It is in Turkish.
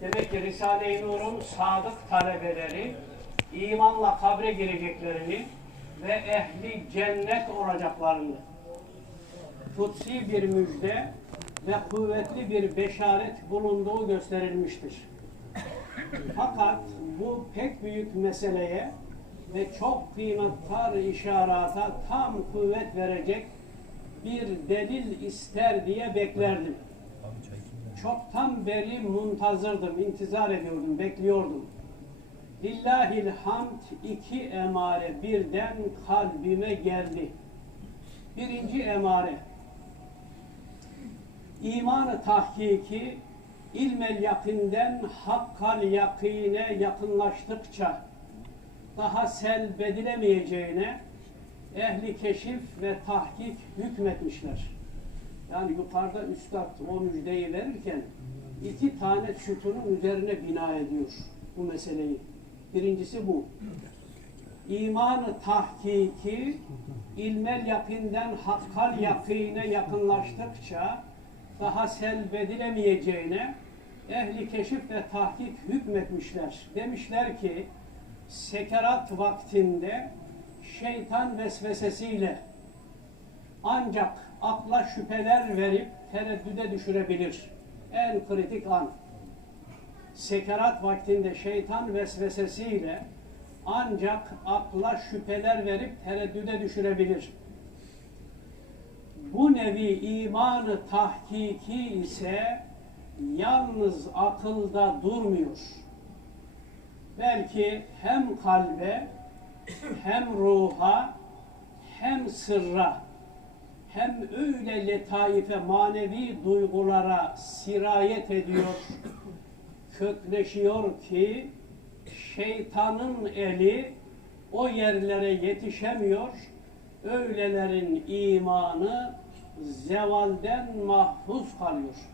Demek ki Risale-i Nur'un sadık talebeleri imanla kabre gireceklerini ve ehli cennet olacaklarını kutsi bir müjde ve kuvvetli bir beşaret bulunduğu gösterilmiştir. Fakat bu pek büyük meseleye ve çok kıymetli işarata tam kuvvet verecek bir delil ister diye beklerdim. Çoktan beri muntazırdım, intizar ediyordum, bekliyordum. Lillahil hamd iki emare birden kalbime geldi. Birinci emare, imanı tahkiki, ilmel yakinden hakkal yakine yakınlaştıkça daha selbedilemeyeceğine ehli keşif ve tahkik hükmetmişler. Yani yukarıda üstad o müjdeyi verirken iki tane sütunun üzerine bina ediyor bu meseleyi. Birincisi bu. İmanı tahkiki ilmel yakinden hakkal yakine yakınlaştıkça daha selbedilemeyeceğine ehli keşif ve tahkik hükmetmişler. Demişler ki sekerat vaktinde şeytan vesvesesiyle ancak akla şüpheler verip tereddüde düşürebilir. En kritik an. Sekerat vaktinde şeytan vesvesesiyle ancak akla şüpheler verip tereddüde düşürebilir. Bu nevi imanı tahkiki ise yalnız akılda durmuyor. Belki hem kalbe hem ruha hem sırra hem öyle letaife manevi duygulara sirayet ediyor, kökleşiyor ki şeytanın eli o yerlere yetişemiyor, öylelerin imanı zevalden mahfuz kalıyor.